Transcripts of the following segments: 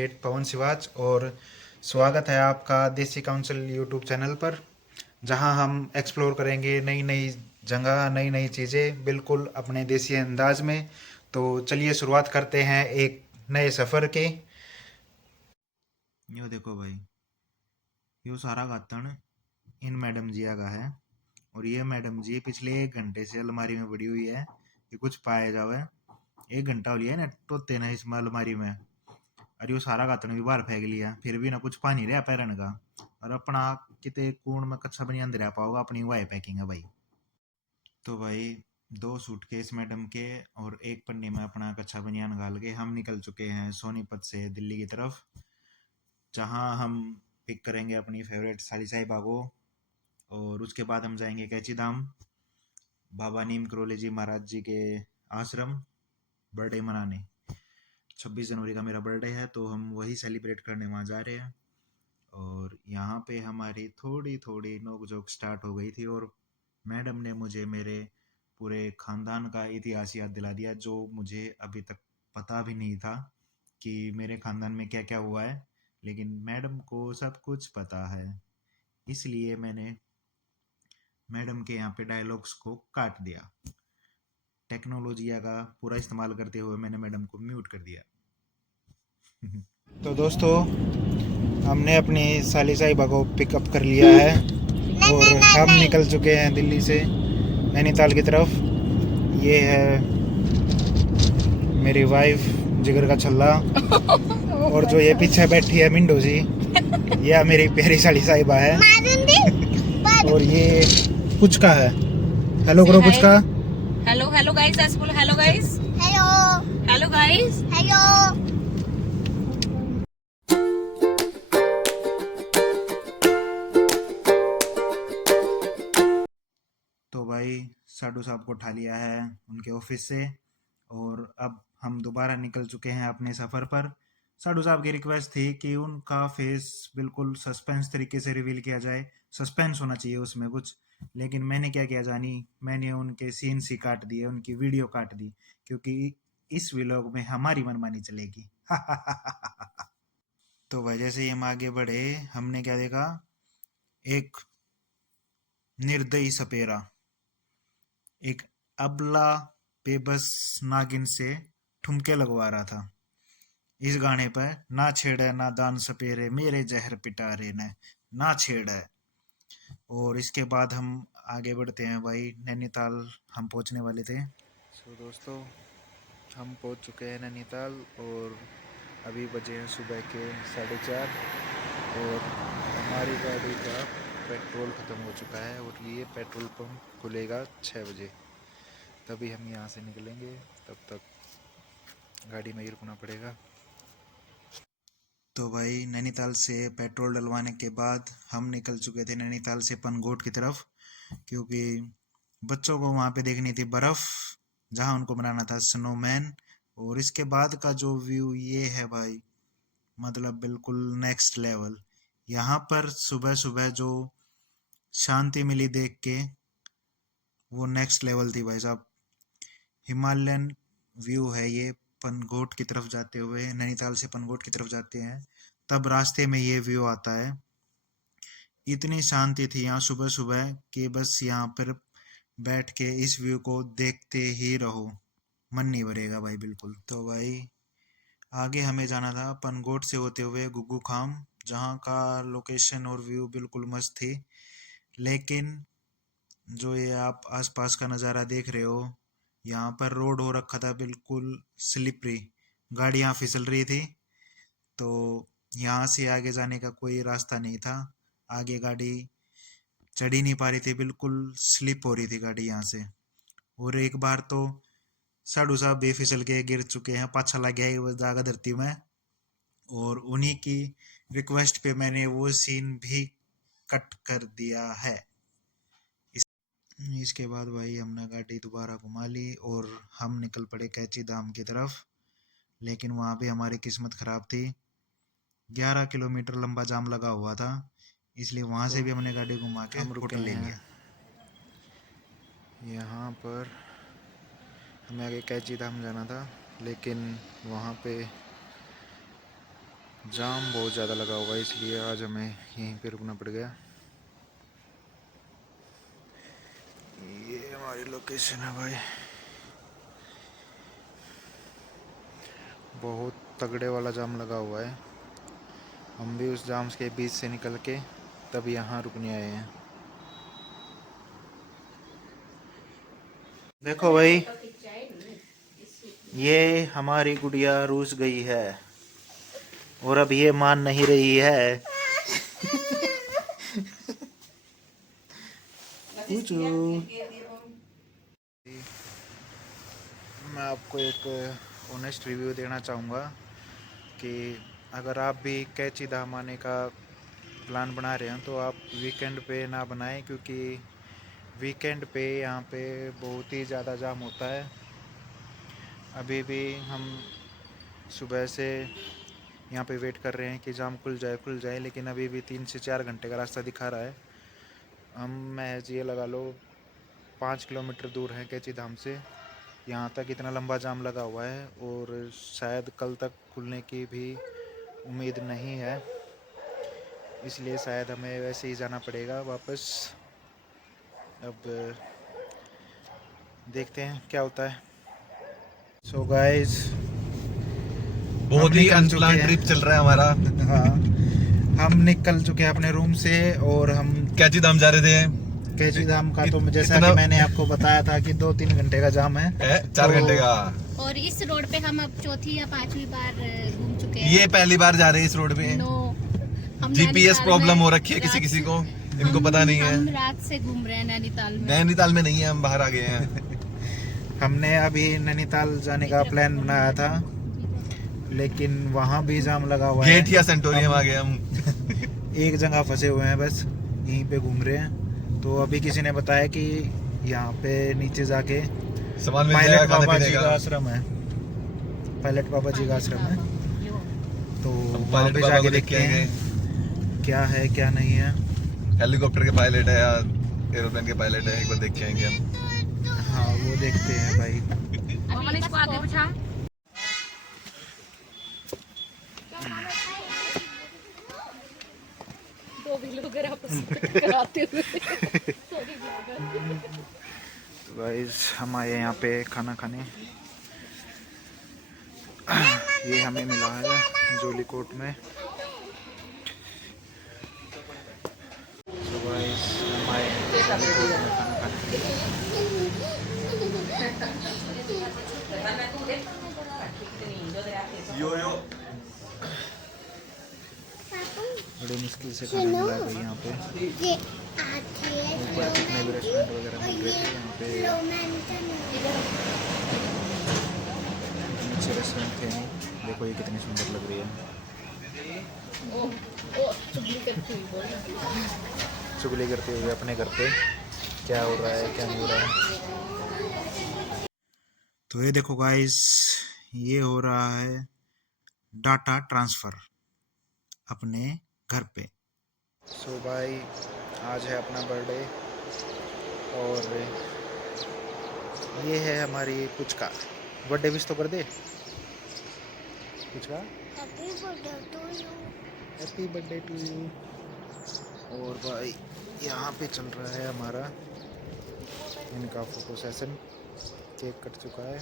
Advocate पवन सिवाच और स्वागत है आपका देसी काउंसिल यूट्यूब चैनल पर, जहां हम एक्सप्लोर करेंगे नई नई जगह, नई नई चीज़ें, बिल्कुल अपने देसी अंदाज में। तो चलिए शुरुआत करते हैं एक नए सफ़र की। यो देखो भाई, यो सारा गातन इन मैडम जिया का है और ये मैडम जी पिछले 1 घंटे से अलमारी में पड़ी हुई है कि कुछ पाया जावे। 1 घंटा हो लिया है ना टोते ना इस अलमारी में, और यो सारा गातन भी बाहर फेंक लिया, फिर भी ना कुछ पानी रहा पैरन का। और अपना किते कूण में कच्चा बनिया अंदर आ पाओगा, अपनी वाई पैकिंग है भाई। तो भाई 2 सूटकेस मैडम के और एक पन्नी में अपना कच्चा बनियान डाल के हम निकल चुके हैं सोनीपत से दिल्ली की तरफ, जहां हम पिक करेंगे अपनी फेवरेट साली साहिबा को। और उसके बाद हम जाएंगे कैची धाम, बाबा नीम करोली जी महाराज जी के आश्रम, बर्थडे मनाने। 26 जनवरी का मेरा बर्थडे है, तो हम वही सेलिब्रेट करने वहाँ जा रहे हैं। और यहाँ पे हमारी थोड़ी थोड़ी नोक-झोंक स्टार्ट हो गई थी और मैडम ने मुझे मेरे पूरे खानदान का इतिहास याद दिला दिया, जो मुझे अभी तक पता भी नहीं था कि मेरे खानदान में क्या क्या हुआ है, लेकिन मैडम को सब कुछ पता है। इसलिए मैंने मैडम के यहाँ पे डायलॉग्स को काट दिया। टेक्नोलॉजी का पूरा इस्तेमाल करते हुए मैंने मैडम को म्यूट कर दिया। तो दोस्तों, हमने अपनी साली साहिबा को पिकअप कर लिया है और हम निकल चुके हैं दिल्ली से नैनीताल की तरफ। ये है मेरी वाइफ जिगर का छल्ला, और जो ये पीछे बैठी है मिंडो जी, यह मेरी प्यारी साली साहिबा है। और ये पुचका है। हेलो करो पुचका। हेलो हेलो गाइस, ऐसे बोलो hello guys. Hello hello guys. Hello. तो भाई साडू साहब को उठा लिया है उनके ऑफिस से और अब हम दोबारा निकल चुके हैं अपने सफ़र पर। साडू साहब की रिक्वेस्ट थी कि उनका फेस बिल्कुल सस्पेंस तरीके से रिवील किया जाए, सस्पेंस होना चाहिए उसमें कुछ। लेकिन मैंने क्या किया जानी, मैंने उनके सीन्स ही काट दिए, उनकी वीडियो काट दी, क्योंकि इस व्लॉग में हमारी मनमानी चलेगी। तो भाई जैसे ही हम आगे बढ़े, हमने क्या देखा, एक निर्दयी सपेरा एक अबला बेबस नागिन से ठुमके लगवा रहा था इस गाने पर। ना छेड़े ना दान सपेरे मेरे जहर पिटारे ने, ना छेड़े। और इसके बाद हम आगे बढ़ते हैं भाई नैनीताल, हम पहुंचने वाले थे। दोस्तों, हम पहुंच चुके हैं नैनीताल और अभी बजे हैं सुबह के 4:30 और हमारी गाड़ी का पेट्रोल ख़त्म हो चुका है और ये पेट्रोल पंप खुलेगा 6 बजे, तभी हम यहाँ से निकलेंगे। तब तक गाड़ी में ही रुकना पड़ेगा। तो भाई नैनीताल से पेट्रोल डलवाने के बाद हम निकल चुके थे नैनीताल से पनघोट की तरफ, क्योंकि बच्चों को वहाँ पे देखनी थी बर्फ़, जहाँ उनको बनाना था स्नोमैन। और इसके बाद का जो व्यू ये है भाई, मतलब बिल्कुल नेक्स्ट लेवल। यहाँ पर सुबह सुबह जो शांति मिली देख के, वो नेक्स्ट लेवल थी भाई साहब। हिमालयन व्यू है ये। पनघोट की तरफ जाते हुए, नैनीताल से पनघोट की तरफ जाते हैं तब रास्ते में ये व्यू आता है। इतनी शांति थी यहाँ सुबह सुबह कि बस यहाँ पर बैठ के इस व्यू को देखते ही रहो, मन नहीं भरेगा भाई बिल्कुल। तो भाई आगे हमें जाना था पनघोट से होते हुए गुग्गू खाम, जहाँ का लोकेशन और व्यू बिल्कुल मस्त थी। लेकिन जो ये आप आसपास का नज़ारा देख रहे हो, यहाँ पर रोड हो रखा था बिल्कुल स्लिपरी, गाड़ियाँ फिसल रही थी। तो यहाँ से आगे जाने का कोई रास्ता नहीं था, आगे गाड़ी चढ़ ही नहीं पा रही थी, बिल्कुल स्लिप हो रही थी गाड़ी यहाँ से। और एक बार तो साडू साहब भी फिसल के गिर चुके हैं, पाछा लग गया है वो जागा धरती में। और उन्हीं की रिक्वेस्ट पे मैंने वो सीन भी कट कर दिया है। इसके बाद भाई हमने गाड़ी दोबारा घुमा ली और हम निकल पड़े कैची धाम की तरफ। लेकिन वहाँ भी हमारी किस्मत ख़राब थी, 11 किलोमीटर लंबा जाम लगा हुआ था, इसलिए वहाँ से भी हमने गाड़ी घुमा के हम होटल ले लिया। यहाँ पर हमें आगे कैची धाम जाना था, लेकिन वहाँ पे जाम बहुत ज़्यादा लगा हुआ है, इसलिए आज हमें यहीं पे रुकना पड़ गया। ये हमारी लोकेशन है भाई, बहुत तगड़े वाला जाम लगा हुआ है। हम भी उस जाम के बीच से निकल के तब यहाँ रुकने आए हैं। देखो भाई, ये हमारी गुड़िया रूस गई है और अब ये मान नहीं रही है। मैं आपको एक ऑनेस्ट रिव्यू देना चाहूँगा कि अगर आप भी कैची धाम आने का प्लान बना रहे हैं तो आप वीकेंड पे ना बनाएं, क्योंकि वीकेंड पे यहाँ पे बहुत ही ज़्यादा जाम होता है। अभी भी हम सुबह से यहाँ पे वेट कर रहे हैं कि जाम खुल जाए, लेकिन अभी भी 3 से 4 घंटे का रास्ता दिखा रहा है। हम महज ये लगा लो 5 किलोमीटर दूर हैं कैची धाम से, यहाँ तक इतना लंबा जाम लगा हुआ है और शायद कल तक खुलने की भी उम्मीद नहीं है, इसलिए शायद हमें वैसे ही जाना पड़ेगा वापस। अब देखते हैं क्या होता है। सो गाइस, बहुत ही अनप्लान ट्रिप चल रहा है हमारा। हाँ, हम निकल चुके हैं अपने रूम से और हम कैची धाम जा रहे थे। कैची धाम का तो जैसा कि मैंने आपको बताया था कि 2-3 घंटे का जाम है, 4 घंटे का। और इस रोड पे हम अब चौथी या 5वीं बार घूम चुके हैं। ये पहली बार जा रहे हैं इस रोड पे। हम जीपीएस नैनीताल प्रॉब्लम में हो रखी है किसी किसी को, इनको पता नहीं है। हम रात से घूम रहे हैं नैनीताल में। नैनीताल में नहीं है, हम बाहर आ गए हैं। हमने अभी नैनीताल जाने का प्लान बनाया था, लेकिन वहाँ भी जाम लगा हुआ है। गेट या सेंटोरियम आ गए हम। एक जगह फंसे हुए हैं, बस यहीं पे घूम रहे हैं। तो अभी किसी ने बताया कि यहाँ पे नीचे जाके सामान मिल पायलट जाएगा, खाने बाबा पीने जी का। का आश्रम है, पायलट बाबा जी का आश्रम है, तो वहाँ पायलट पे बाबा जाके को देख देखते के हैं आएंगे। क्या है क्या नहीं है। हेलीकॉप्टर के पायलट है या एरोप्लेन के पायलट है, एक बार देख के आएंगे हम। हाँ, वो देखते हैं भाई। इसको आगे बिठा। दो भी लोग आपस में टकराते हुए। तो गाइस, हम आए यहाँ पे खाना खाने। ये हमें मिला है जोली कोट में। तो गाइस, हम आए हैं जोली कोट में खाना खाने। बड़ी मुश्किल से खाना मिला है भाई यहाँ पे। ऊपर जितने भी रेस्टोरेंट वगैरह मिल रहे थे यहाँ पे अच्छे रेस्टोरेंट थे नहीं। देखो ये कितनी सुंदर लग रही है। चुगली करते हुए अपने घर पे क्या हो रहा है क्या नहीं हो रहा है। तो ये देखो गाइस, ये हो रहा है डाटा ट्रांसफ़र अपने घर पे। सो भाई, आज है अपना बर्थडे और ये है हमारी पुचका। बर्थडे विश तो कर दे पुचका। Happy birthday to you. और भाई यहाँ पे चल रहा है हमारा इनका फोटो सेशन। केक कट चुका है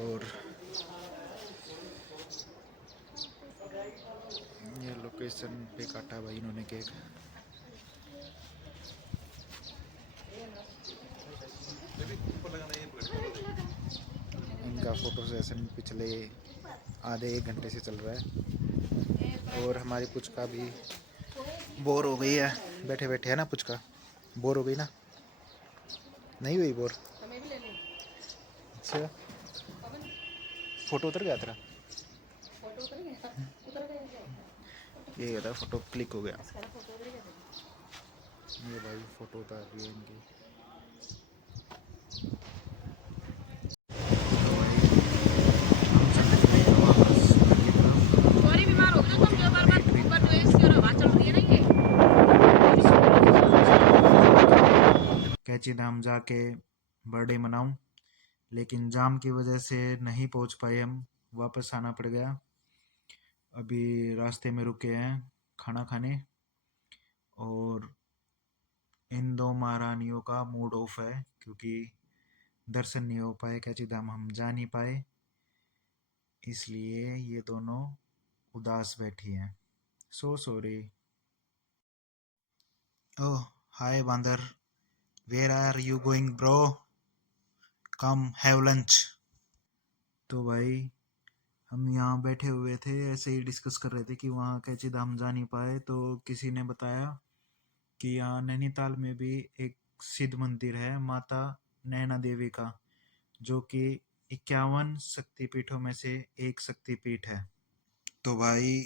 और ये लोकेशन पे काटा भाई इन्होंने केक। इनका फोटो सेशन पिछले आधे 1 घंटे से चल रहा है और हमारी पुचका भी बोर हो गई है बैठे बैठे, है ना पुचका? बोर हो गई ना? नहीं हुई बोर? अच्छा, फोटो उतर गया तेरा? ये कहता है फोटो क्लिक हो गया। ये भाई फोटो उतार रही है इनकी। कैची धाम जाके बर्थडे मनाऊं, लेकिन जाम की वजह से नहीं पहुंच पाए, हम वापस आना पड़ गया। अभी रास्ते में रुके हैं खाना खाने, और इन दो महारानियों का मूड ऑफ है क्योंकि दर्शन नहीं हो पाए, कैची धाम हम जा नहीं पाए, इसलिए ये दोनों उदास बैठी हैं। So sorry. ओह हाय बांदर, where are you going bro, come have lunch. तो भाई हम यहाँ बैठे हुए थे, ऐसे ही डिस्कस कर रहे थे कि वहाँ कैची धाम जा नहीं पाए, तो किसी ने बताया कि यहाँ नैनीताल में भी एक सिद्ध मंदिर है माता नैना देवी का, जो कि 51 शक्तिपीठों में से एक शक्तिपीठ है। तो भाई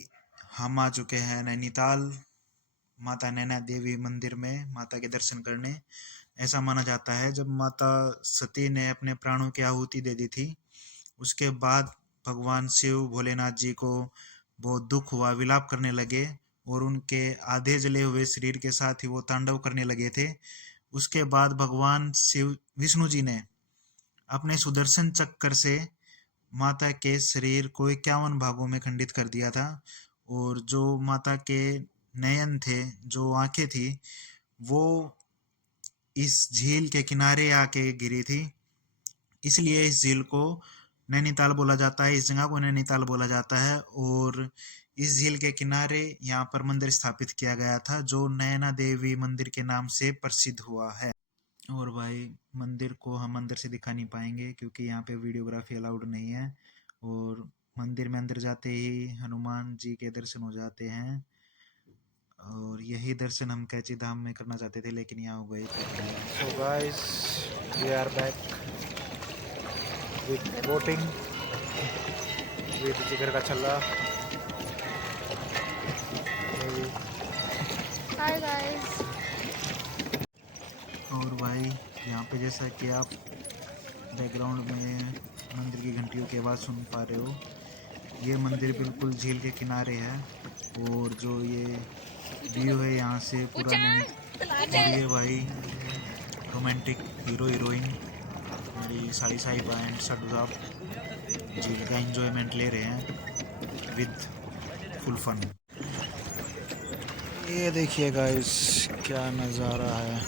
हम आ चुके हैं नैनीताल माता नैना देवी मंदिर में माता के दर्शन करने। ऐसा माना जाता है जब माता सती ने अपने प्राणों की आहुति दे दी थी, उसके बाद भगवान शिव भोलेनाथ जी को बहुत दुख हुआ, विलाप करने लगे और उनके आधे जले हुए शरीर के साथ ही वो तांडव करने लगे थे। उसके बाद भगवान शिव विष्णु जी ने अपने सुदर्शन चक्र से माता के शरीर को 51 भागों में खंडित कर दिया था, और जो माता के नयन थे, जो आंखें थी, वो इस झील के किनारे आके गिरी थी। इसलिए इस झील को नैनीताल बोला जाता है, इस जगह को नैनीताल बोला जाता है। और इस झील के किनारे यहाँ पर मंदिर स्थापित किया गया था जो नैना देवी मंदिर के नाम से प्रसिद्ध हुआ है। और भाई मंदिर को हम अंदर से दिखा नहीं पाएंगे क्योंकि यहाँ पे वीडियोग्राफी अलाउड नहीं है, और मंदिर में अंदर जाते ही हनुमान जी के दर्शन हो जाते हैं, और यही दर्शन हम कैची धाम में करना चाहते थे लेकिन यहाँ हो गए। So guys we are back with boating with जिगर का छल्ला। Hi guys. और भाई यहाँ पे जैसा कि आप बैकग्राउंड में मंदिर की घंटियों की आवाज़ सुन पा रहे हो, ये मंदिर बिल्कुल झील के किनारे है, और जो ये व्यू है यहाँ से पूरा और ये भाई रोमांटिक हीरो हीरोइन मेरी साड़ी साहिबा एंड सड्डू साहब झील का एंजॉयमेंट ले रहे हैं विद फुल फन। ये देखिए गाइस क्या नज़ारा है।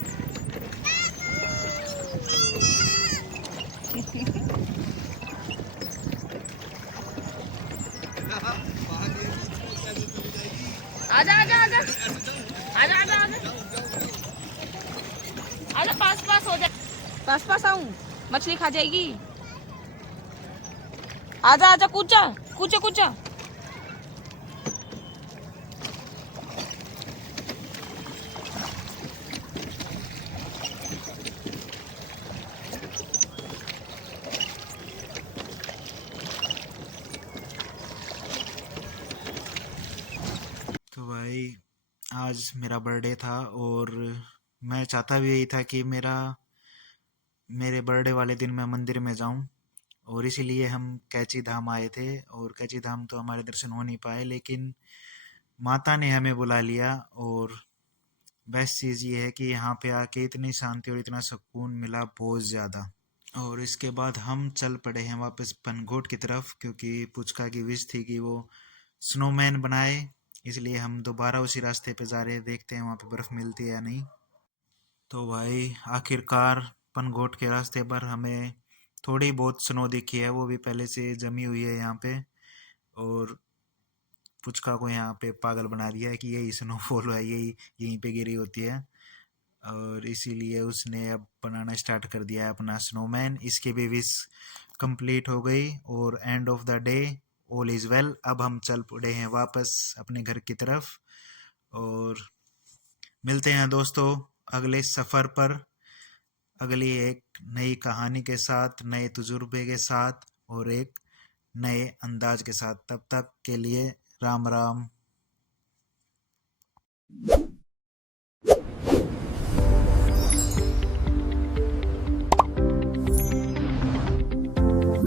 आजा आजा आजा आजा आजा आजा आजा, पास पास हो जा, पास पास आऊं, मछली खा जाएगी। आजा आजा, कूद जा, कूद जा, कूद जा। तो भाई आज मेरा बर्थडे था, और मैं चाहता भी यही था कि मेरे बर्थडे वाले दिन मैं मंदिर में जाऊं, और इसीलिए हम कैची धाम आए थे। और कैची धाम तो हमारे दर्शन हो नहीं पाए, लेकिन माता ने हमें बुला लिया, और बेस्ट चीज़ ये है कि यहाँ पे आके इतनी शांति और इतना सुकून मिला, बहुत ज़्यादा। और इसके बाद हम चल पड़े हैं वापस पनघोट की तरफ, क्योंकि पुचका की विश थी कि वो स्नोमैन बनाए, इसलिए हम दोबारा उसी रास्ते पे जा रहे हैं, देखते हैं वहाँ पे बर्फ़ मिलती है या नहीं। तो भाई आखिरकार पनघोट के रास्ते पर हमें थोड़ी बहुत स्नो दिखी है, वो भी पहले से जमी हुई है यहाँ पे, और पुचका को यहाँ पे पागल बना दिया है कि यही स्नोफॉल है, यही यहीं पे गिरी होती है, और इसीलिए उसने अब बनाना स्टार्ट कर दिया है अपना स्नोमैन। इसकी भी विश कंप्लीट हो गई, और end of the day all is well. अब हम चल पड़े हैं वापस अपने घर की तरफ, और मिलते हैं दोस्तों अगले सफ़र पर, अगली एक नई कहानी के साथ, नए तजुर्बे के साथ, और एक नए अंदाज के साथ। तब तक के लिए राम राम।